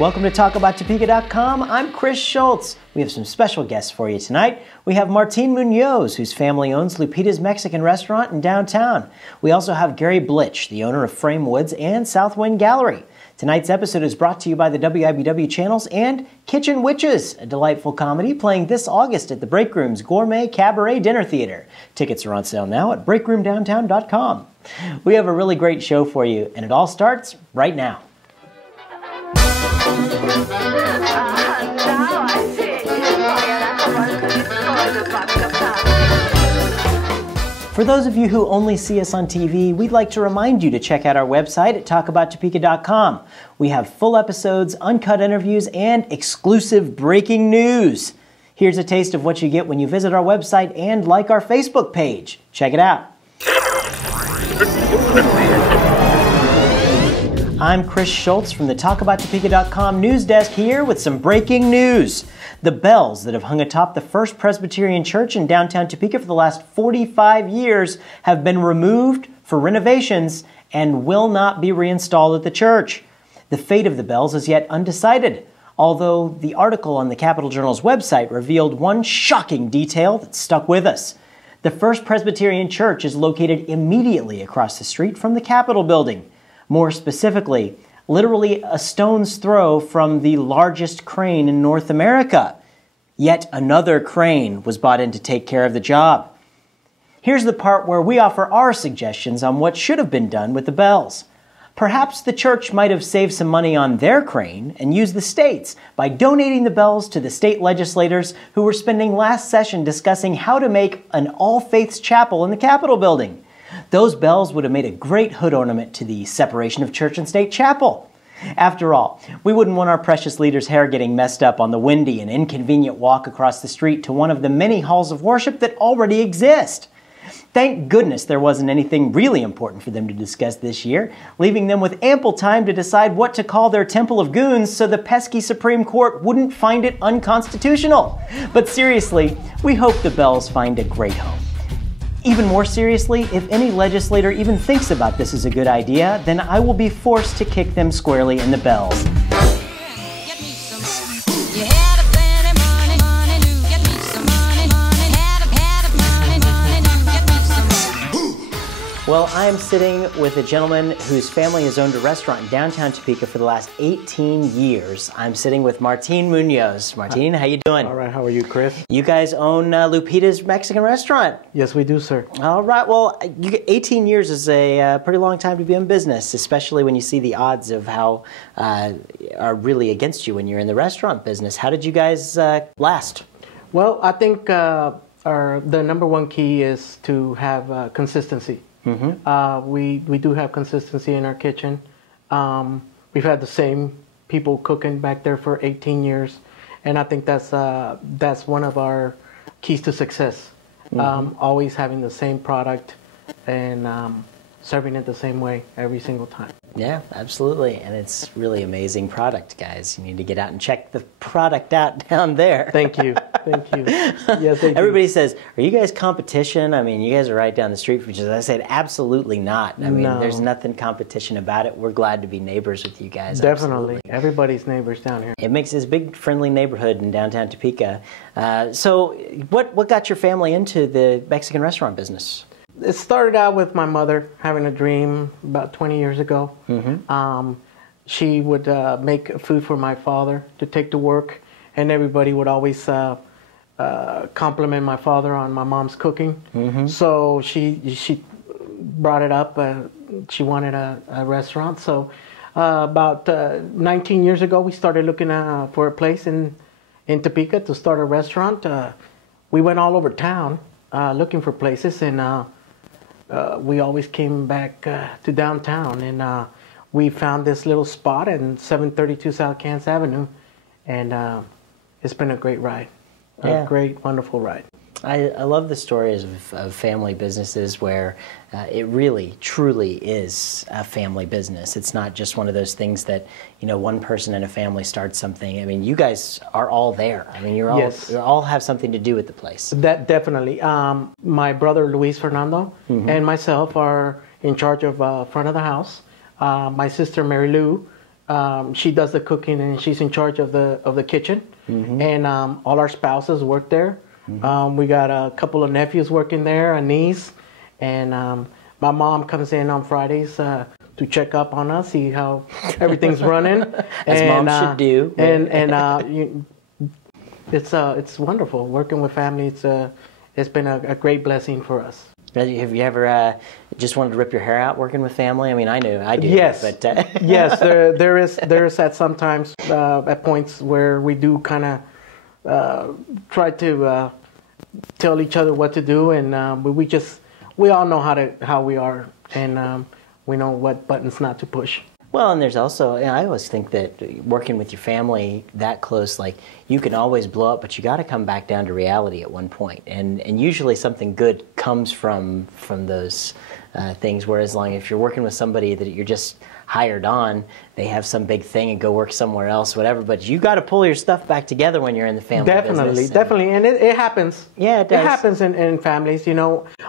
Welcome to TalkAboutTopeka.com. I'm Chris Schultz. We have some special guests for you tonight. We have Martin Munoz, whose family owns Lupita's Mexican Restaurant in downtown. We also have Gary Blitch, the owner of Frame Woods and Southwind Gallery. Tonight's episode is brought to you by the WIBW channels and Kitchen Witches, a delightful comedy playing this August at the Break Room's Gourmet Cabaret Dinner Theater. Tickets are on sale now at breakroomdowntown.com. We have a really great show for you, and it all starts right now. For those of you who only see us on TV, we'd like to remind you to check out our website at TalkAboutTopeka.com. We have full episodes, uncut interviews, and exclusive breaking news. Here's a taste of what you get when you visit our website and like our Facebook page. Check it out. I'm Chris Schultz from the TalkAboutTopeka.com news desk here with some breaking news. The bells that have hung atop the First Presbyterian Church in downtown Topeka for the last 45 years have been removed for renovations and will not be reinstalled at the church. The fate of the bells is yet undecided, although the article on the Capital Journal's website revealed one shocking detail that stuck with us. The First Presbyterian Church is located immediately across the street from the Capitol building. More specifically, literally a stone's throw from the largest crane in North America. Yet another crane was brought in to take care of the job. Here's the part where we offer our suggestions on what should have been done with the bells. Perhaps the church might have saved some money on their crane and used the state's by donating the bells to the state legislators who were spending last session discussing how to make an all-faiths chapel in the Capitol building. Those bells would have made a great hood ornament to the separation of church and state chapel. After all, we wouldn't want our precious leader's hair getting messed up on the windy and inconvenient walk across the street to one of the many halls of worship that already exist. Thank goodness there wasn't anything really important for them to discuss this year, leaving them with ample time to decide what to call their Temple of Goons so the pesky Supreme Court wouldn't find it unconstitutional. But seriously, we hope the bells find a great home. Even more seriously, if any legislator even thinks about this as a good idea, then I will be forced to kick them squarely in the bells. Well, I am sitting with a gentleman whose family has owned a restaurant in downtown Topeka for the last 18 years. I'm sitting with Martin Munoz. Martin, how you doing? All right, how are you, Chris? You guys own Lupita's Mexican Restaurant. Yes, we do, sir. All right, well, 18 years is a pretty long time to be in business, especially when you see the odds of how are really against you when you're in the restaurant business. How did you guys last? Well, I think the number one key is to have consistency. Mm-hmm. We do have consistency in our kitchen. We've had the same people cooking back there for 18 years, and I think that's one of our keys to success. Mm-hmm. Always having the same product and serving it the same way every single time. Yeah, absolutely, and it's really amazing product, guys. You need to get out and check the product out down there. Thank you. Thank you. Yes, thank Everybody you. says, are you guys competition? I mean, you guys are right down the street from each other. I said, absolutely not. I mean, There's nothing competition about it. We're glad to be neighbors with you guys. Definitely. Absolutely. Everybody's neighbors down here. It makes this big, friendly neighborhood in downtown Topeka. So what got your family into the Mexican restaurant business? It started out with my mother having a dream about 20 years ago. Mm-hmm. She would make food for my father to take to work, and everybody would always compliment my father on my mom's cooking. Mm-hmm. So she brought it up. She wanted a restaurant. So about 19 years ago, we started looking for a place in Topeka to start a restaurant. We went all over town looking for places, and we always came back to downtown, and we found this little spot in 732 South Kansas Avenue, and it's been a great ride. A great, wonderful ride. I love the stories of family businesses where it really, truly is a family business. It's not just one of those things that, you know, one person in a family starts something. I mean, you guys are all there. I mean, you all have something to do with the place. That definitely. My brother Luis Fernando and myself are in charge of front of the house. My sister Mary Lou She does the cooking, and she's in charge of the kitchen. And all our spouses work there. We got a couple of nephews working there, a niece, and my mom comes in on Fridays to check up on us, see how everything's running. As moms should do. It's wonderful working with family. It's been a great blessing for us. Have you ever just wanted to rip your hair out working with family? I mean, I do. Yes, but yes, there is at sometimes at points where we do kind of try to tell each other what to do, and we all know how we are, and we know what buttons not to push. Well, and there's also, I always think that working with your family that close, like, you can always blow up, but you got to come back down to reality at one point. And usually something good comes from those things, whereas if you're working with somebody that you're just hired on, they have some big thing and go work somewhere else, whatever, but you got to pull your stuff back together when you're in the family business. Definitely, and it happens. Yeah, it does. It happens in families,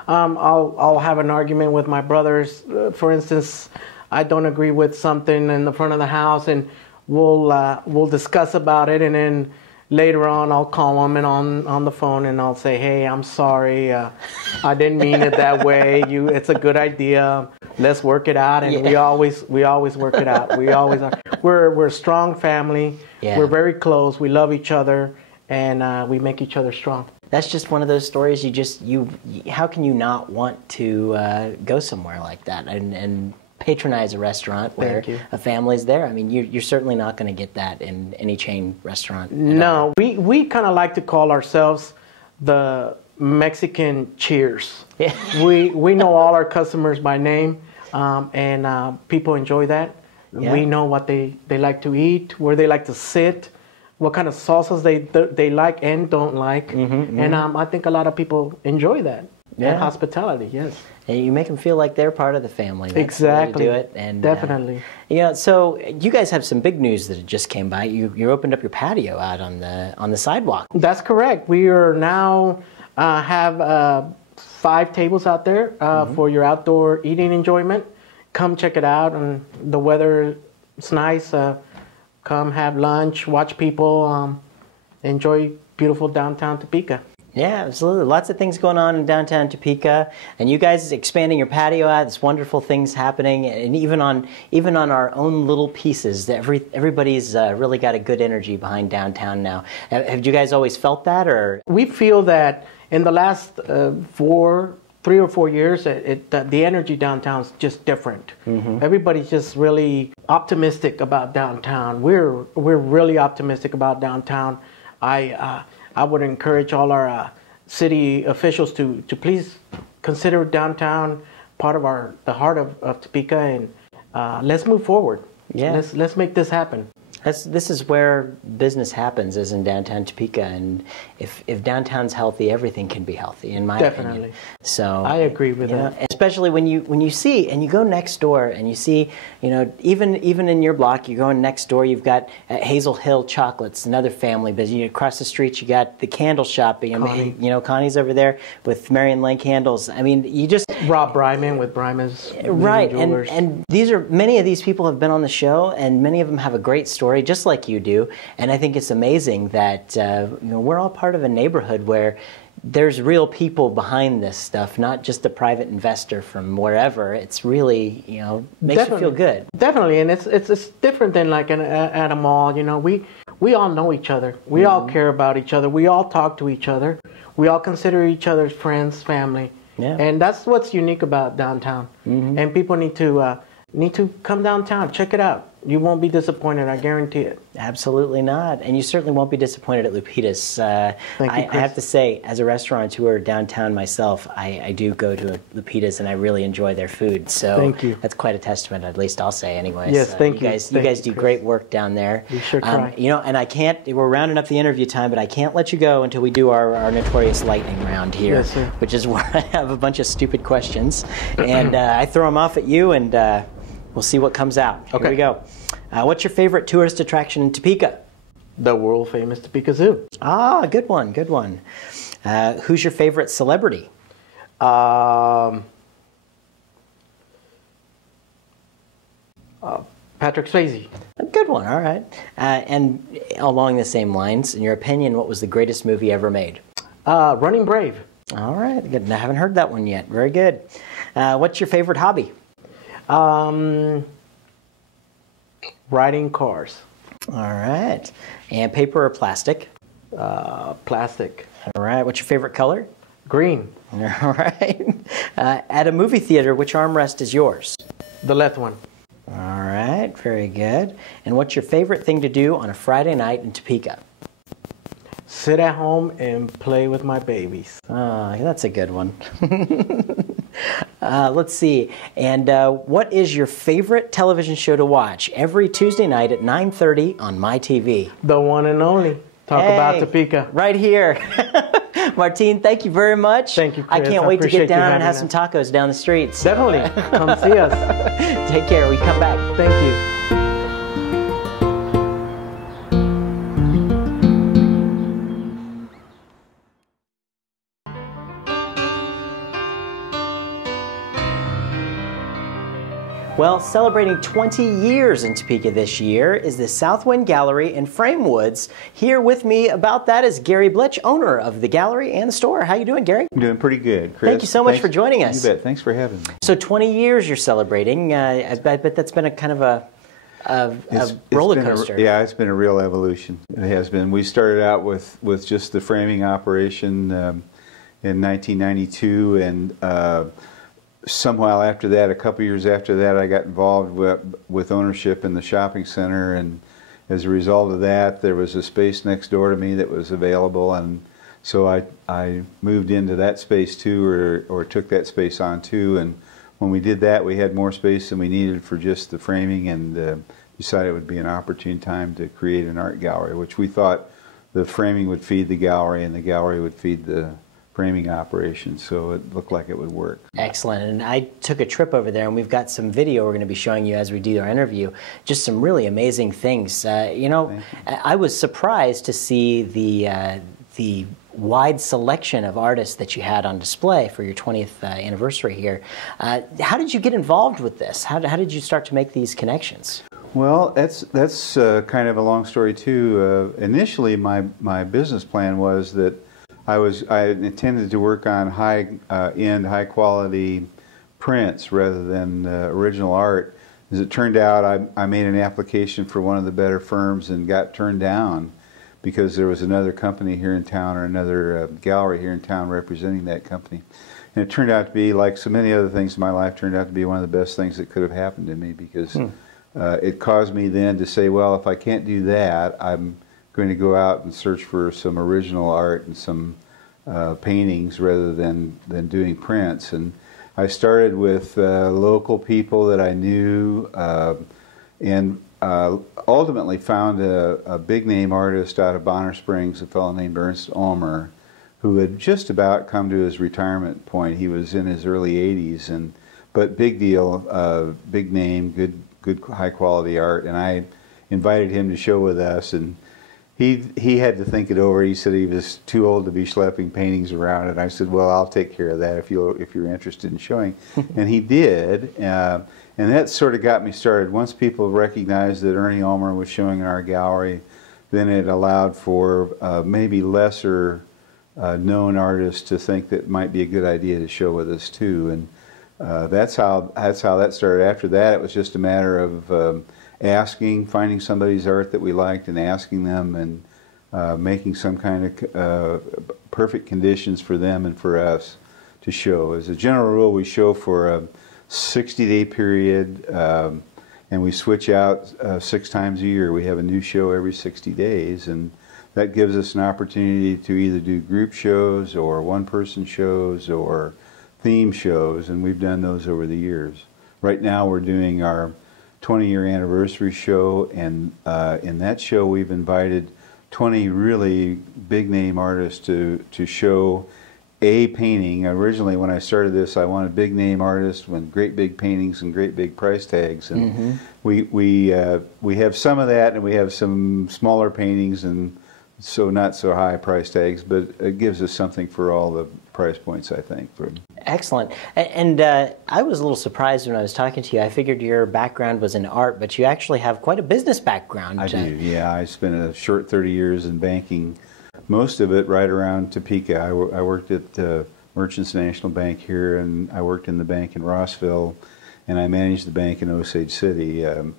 I'll have an argument with my brothers, for instance. I don't agree with something in the front of the house, and we'll discuss about it, and then later on I'll call them and on the phone, and I'll say, "Hey, I'm sorry, I didn't mean it that way. It's a good idea. Let's work it out." And we always work it out. We always are. We're a strong family. Yeah. We're very close. We love each other, and we make each other strong. That's just one of those stories. How can you not want to go somewhere like that and patronize a restaurant where a family's there? I mean, you're certainly not going to get that in any chain restaurant. No, we kind of like to call ourselves the Mexican Cheers. Yeah. we know all our customers by name, and people enjoy that. Yeah. We know what they like to eat, where they like to sit, what kind of salsas they like and don't like, and I think a lot of people enjoy that. Yeah. Hospitality, yes. And you make them feel like they're part of the family. That's exactly. The way to do it. And, definitely. So you guys have some big news that just came by. You opened up your patio out on the sidewalk. That's correct. We are now have 5 tables out there for your outdoor eating enjoyment. Come check it out. And the weather is nice. Come have lunch, watch people, enjoy beautiful downtown Topeka. Yeah, absolutely. Lots of things going on in downtown Topeka, and you guys expanding your patio out. There's wonderful things happening, and even on our own little pieces, everybody's really got a good energy behind downtown now. Have you guys always felt that, or? We feel that in the last 3 or 4 years, the energy downtown is just different. Everybody's just really optimistic about downtown. We're really optimistic about downtown. I would encourage all our city officials to please consider downtown part of the heart of Topeka, and let's move forward. Yeah, let's make this happen. This is where business happens, is in downtown Topeka, and if downtown's healthy, everything can be healthy, in my opinion. So I agree with that. Especially when you see, and you go next door and you see, even in your block, you're going next door, you've got Hazel Hill Chocolates, another family business. Across the street, you got the candle shop. Connie. Connie's over there with Marion Lane Candles. I mean, you just Rob Bryman with Bryman's right, and many of these people have been on the show, and many of them have a great story, just like you do. And I think it's amazing that we're all part of a neighborhood where there's real people behind this stuff, not just a private investor from wherever. It's really, makes you feel good. Definitely, and it's different than like at a mall. We all know each other. We all care about each other. We all talk to each other. We all consider each other's friends, family. Yeah. And that's what's unique about downtown. And people need to come downtown, check it out. You won't be disappointed, I guarantee it. Absolutely not. And you certainly won't be disappointed at Lupita's. I have to say, as a restaurateur downtown myself, I do go to Lupita's and I really enjoy their food. So thank you. That's quite a testament, at least I'll say anyways. Yes, thank you. You guys do great work down there. We sure try. And we're rounding up the interview time, but I can't let you go until we do our notorious lightning round here. Yes, sir. Which is where I have a bunch of stupid questions. And I throw them off at you, and we'll see what comes out. Okay. Here we go. What's your favorite tourist attraction in Topeka? The world famous Topeka Zoo. Ah, good one, good one. Who's your favorite celebrity? Pat Patrick Swayze. A good one, all right. And along the same lines, in your opinion, what was the greatest movie ever made? Running Brave. All right, good. I haven't heard that one yet. Very good. What's your favorite hobby? Riding cars. All right. And paper or plastic? Plastic. All right. What's your favorite color? Green. All right. At a movie theater, which armrest is yours? The left one. All right. Very good. And what's your favorite thing to do on a Friday night in Topeka? Sit at home and play with my babies. Oh, that's a good one. Let's see. And what is your favorite television show to watch every Tuesday night at 9:30 on MyTV? The one and only. Talk About Topeka. Right here. Martin, thank you very much. Thank you, Chris. I can't wait to get down and have us. some tacos down the streets. Definitely. Come see us. Take care. We come back. Thank you. Well, celebrating 20 years in Topeka this year is the Southwind Gallery in Framewoods. Here with me about that is Gary Blitch, owner of the gallery and the store. How you doing, Gary? I'm doing pretty good, Chris. Thank you so much for joining us. You bet. Thanks for having me. So 20 years you're celebrating. I bet that's been a kind of a roller coaster. Yeah, it's been a real evolution. It has been. We started out with just the framing operation in 1992, and some while after that, a couple years after that, I got involved with ownership in the shopping center, and as a result of that, there was a space next door to me that was available, and so I moved into that space too, or took that space on too, and when we did that, we had more space than we needed for just the framing, and decided it would be an opportune time to create an art gallery, which we thought the framing would feed the gallery, and the gallery would feed the framing operation, so it looked like it would work. Excellent. And I took a trip over there, and we've got some video we're going to be showing you as we do our interview. Just some really amazing things. You know, I was surprised to see the wide selection of artists that you had on display for your 20th anniversary here. How did you get involved with this? How did you start to make these connections? Well, that's kind of a long story too. Initially, my business plan was that I intended to work on high-end, high-quality prints rather than original art. As it turned out, I made an application for one of the better firms and got turned down because there was another company here in town, or another gallery here in town representing that company. And it turned out to be, like so many other things in my life, turned out to be one of the best things that could have happened to me, because it caused me then to say, well, if I can't do that, I'm going to go out and search for some original art and some paintings rather than doing prints. And I started with local people that I knew, and ultimately found a big name artist out of Bonner Springs, a fellow named Ernst Ulmer, who had just about come to his retirement point. He was in his early 80s, but big deal, big name, good high quality art, and I invited him to show with us, and he had to think it over. He said he was too old to be schlepping paintings around, and I said, well, I'll take care of that if you're interested in showing. And he did, and that sort of got me started. Once people recognized that Ernie Ulmer was showing in our gallery, then it allowed for maybe lesser known artists to think that it might be a good idea to show with us too. And that's how that started. After that, it was just a matter of finding somebody's art that we liked and asking them, and making some kind of perfect conditions for them and for us to show. As a general rule, we show for a 60-day period, and we switch out 6 times a year. We have a new show every 60 days, and that gives us an opportunity to either do group shows or one-person shows or theme shows, and we've done those over the years. Right now we're doing our 20-year anniversary show, and in that show we've invited 20 really big-name artists to show a painting. Originally, when I started this, I wanted big-name artists with great big paintings and great big price tags, and we have some of that, and we have some smaller paintings and so not so high price tags, but it gives us something for all price points, I think. Excellent. And I was a little surprised when I was talking to you. I figured your background was in art, but you actually have quite a business background. I do, yeah. I spent a short 30 years in banking, most of it right around Topeka. I worked at Merchants National Bank here, and I worked in the bank in Rossville, and I managed the bank in Osage City. And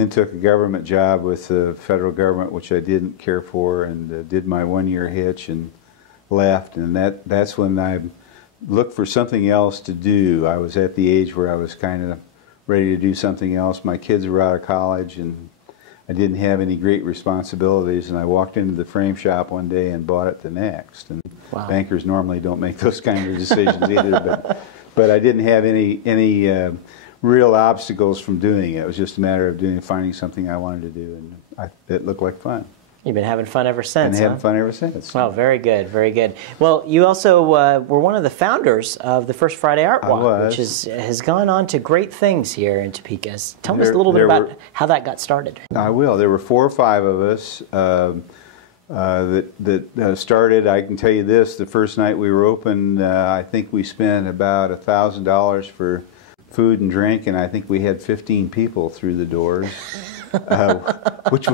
then took a government job with the federal government, which I didn't care for, and did my 1-year hitch and left. And that's when I looked for something else to do. I was at the age where I was kind of ready to do something else. My kids were out of college, and I didn't have any great responsibilities. And I walked into the frame shop one day and bought it the next. And wow. Bankers normally don't make those kind of decisions either. But I didn't have any real obstacles from doing it. It was just a matter of finding something I wanted to do, and it looked like fun. You've been having fun ever since. Been having fun ever since. Well, very good, very good. Well, you also were one of the founders of the First Friday Art Walk, which has gone on to great things here in Topeka. Tell us a little bit about how that got started. I will. There were 4 or 5 of us that started. I can tell you this: the first night we were open, I think we spent about $1,000 for food and drink, and I think we had 15 people through the doors, which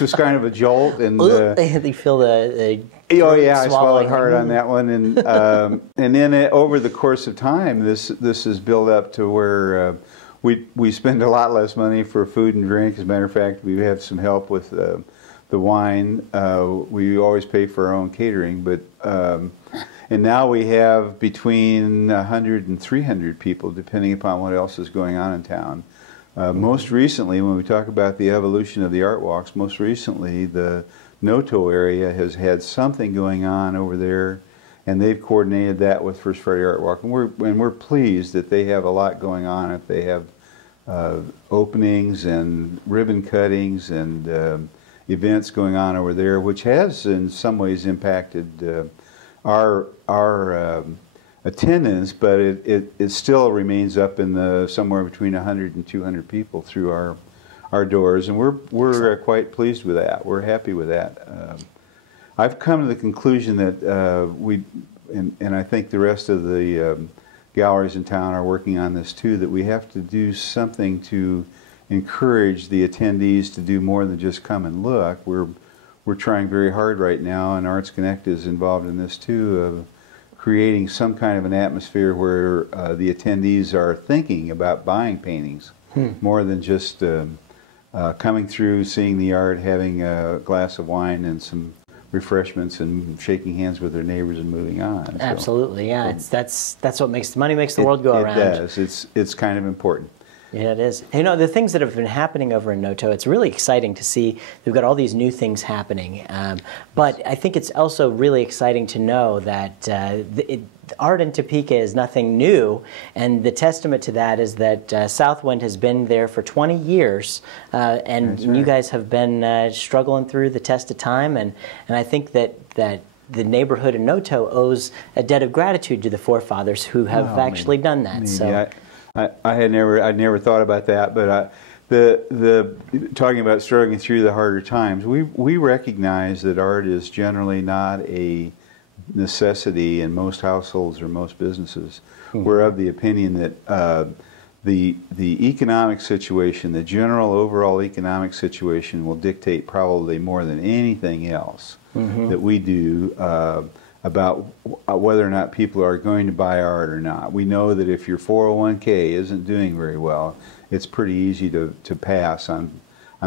was kind of a jolt. And they feel the oh yeah, I swallowed hard on that one. And then over the course of time, this has built up to where we spend a lot less money for food and drink. As a matter of fact, we have some help with the wine. We always pay for our own catering, but. And now we have between 100 and 300 people, depending upon what else is going on in town. Most recently, when we talk about the evolution of the art walks, most recently the Noto area has had something going on over there, and they've coordinated that with First Friday Art Walk. And we're pleased that they have a lot going on. If they have openings and ribbon cuttings and events going on over there, which has in some ways impacted our attendance, but it still remains up in the somewhere between 100 and 200 people through our doors, and we're quite pleased with that. We're happy with that. I've come to the conclusion that and I think the rest of the galleries in town are working on this too, that we have to do something to encourage the attendees to do more than just come and look. We're trying very hard right now, and Arts Connect is involved in this too, of creating some kind of an atmosphere where the attendees are thinking about buying paintings more than just coming through, seeing the art, having a glass of wine and some refreshments and shaking hands with their neighbors and moving on. Absolutely, yeah. That's what makes the money makes the world go around. It does. It's kind of important. Yeah, it is. You know, the things that have been happening over in Noto, it's really exciting to see. We've got all these new things happening. But I think it's also really exciting to know that art in Topeka is nothing new. And the testament to that is that Southwind has been there for 20 years. And you guys have been struggling through the test of time. And I think that the neighborhood in Noto owes a debt of gratitude to the forefathers who have actually done that. Maybe. So. I'd never thought about that, but the talking about struggling through the harder times, we recognize that art is generally not a necessity in most households or most businesses. We're of the opinion that the economic situation, the general overall economic situation, will dictate probably more than anything else that we do about whether or not people are going to buy art or not. We know that if your 401k isn't doing very well, it's pretty easy to pass on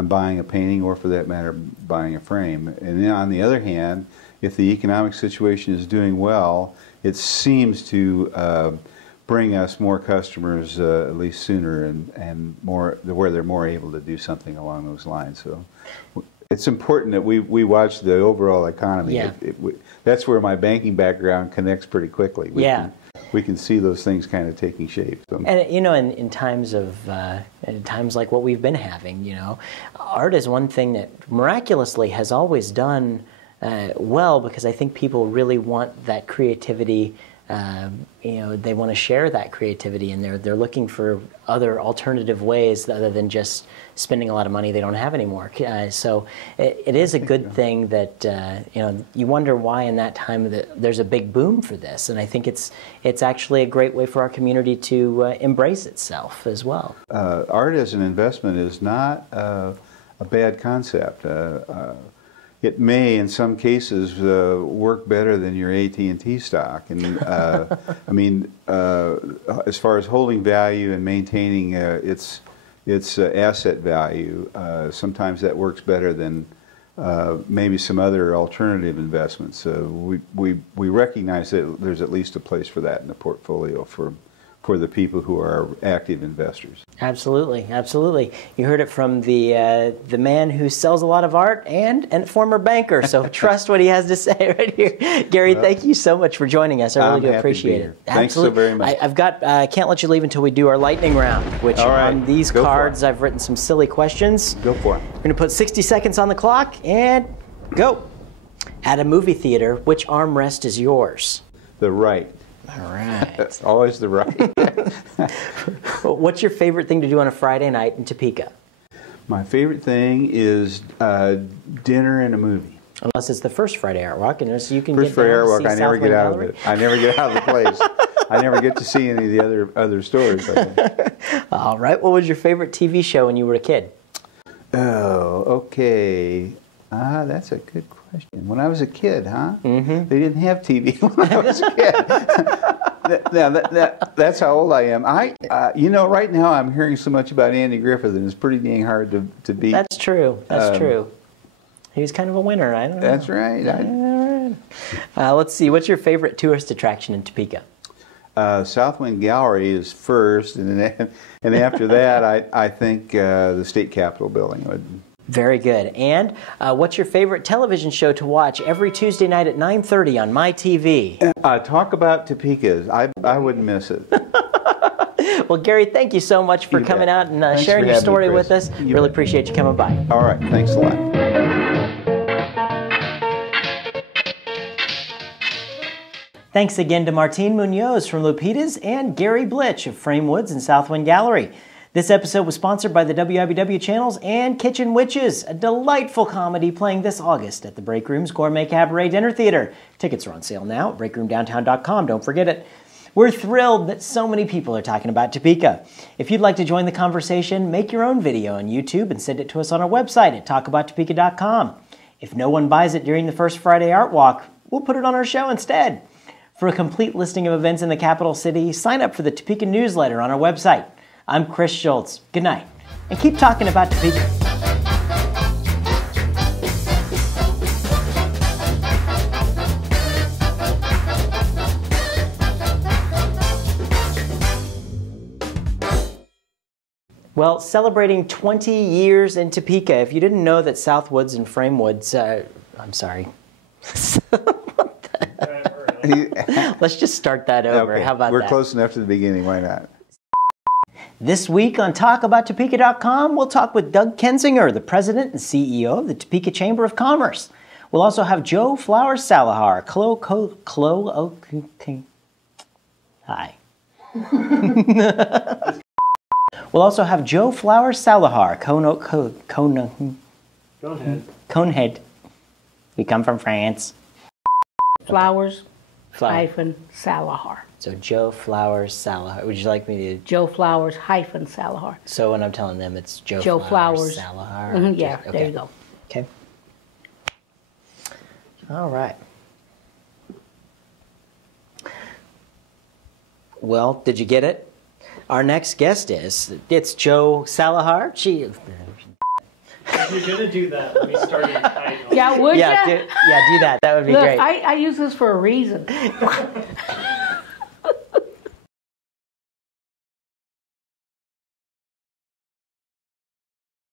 buying a painting, or for that matter, buying a frame. And then on the other hand, if the economic situation is doing well, it seems to bring us more customers at least sooner, and more where they're more able to do something along those lines. So it's important that we watch the overall economy. Yeah. That's where my banking background connects pretty quickly. We can see those things kind of taking shape. So. And you know, in times like what we've been having, you know, art is one thing that miraculously has always done well, because I think people really want that creativity they want to share that creativity, and they're looking for other alternative ways other than just spending a lot of money they don't have anymore. So it is a good thing that you wonder why in that time there's a big boom for this, and I think it's actually a great way for our community to embrace itself as well. Art as an investment is not a bad concept. It may, in some cases, work better than your AT&T stock. And I mean, as far as holding value and maintaining its asset value, sometimes that works better than maybe some other alternative investments. We recognize that there's at least a place for that in the portfolio for the people who are active investors. Absolutely, absolutely. You heard it from the man who sells a lot of art and former banker. So trust what he has to say right here. Gary, thank you so much for joining us. I really do appreciate it. Thanks so very much. I've got. Can't let you leave until we do our lightning round. Which on these cards I've written some silly questions. Go for it. We're going to put 60 seconds on the clock and go. At a movie theater, which armrest is yours? The right. All right. Always the right. What's your favorite thing to do on a Friday night in Topeka? My favorite thing is dinner and a movie. Unless it's the first Friday Art Walk, and so you can First get Friday down Art to Walk, see I never get out Southwind of it. I never get out of the place. I never get to see any of the other stores. All right. What was your favorite TV show when you were a kid? Oh, okay. That's a good question. When I was a kid, huh? Mm-hmm. They didn't have TV when I was a kid. That's how old I am. Right now I'm hearing so much about Andy Griffith, and it's pretty dang hard to beat. That's true. That's true. He was kind of a winner. I don't know. That's right. All right. Let's see. What's your favorite tourist attraction in Topeka? Southwind Gallery is first, and after that, I think the State Capitol building would. Very good. And what's your favorite television show to watch every Tuesday night at 9:30 on MyTV? Talk about Topeka's. I wouldn't miss it. Well, Gary, thank you so much for coming out and sharing your story with us. Really appreciate you coming by. All right. Thanks a lot. Thanks again to Martine Munoz from Lupita's and Gary Blitch of Frame Woods and Southwind Gallery. This episode was sponsored by the WIBW channels and Kitchen Witches, a delightful comedy playing this August at the Break Room's Gourmet Cabaret Dinner Theater. Tickets are on sale now at breakroomdowntown.com. Don't forget it. We're thrilled that so many people are talking about Topeka. If you'd like to join the conversation, make your own video on YouTube and send it to us on our website at talkabouttopeka.com. If no one buys it during the first Friday Art Walk, we'll put it on our show instead. For a complete listing of events in the capital city, sign up for the Topeka newsletter on our website. I'm Chris Schultz. Good night, and keep talking about Topeka. Well, celebrating 20 years in Topeka. If you didn't know that Southwoods and Framewoods, I'm sorry. Let's just start that over. Okay. How about that? We're close enough to the beginning. Why not? This week on TalkAboutTopeka.com, we'll talk with Doug Kensinger, the president and CEO of the Topeka Chamber of Commerce. We'll also have Joe Flowers Salahar. Hi. We'll also have Joe Flowers Salahar, Conehead. We come from France. Flowers hyphen Salahar. So Joe Flowers Salahar. Would you like me to? Joe Flowers hyphen Salahar. So when I'm telling them it's Joe Flowers Salahar. Mm-hmm, yeah, okay. There you go. Okay. All right. Well, did you get it? Our next guest it's Joe Salahar. If you're gonna do that, let me start your title. Yeah, would do that. That would be Look, great. I use this for a reason.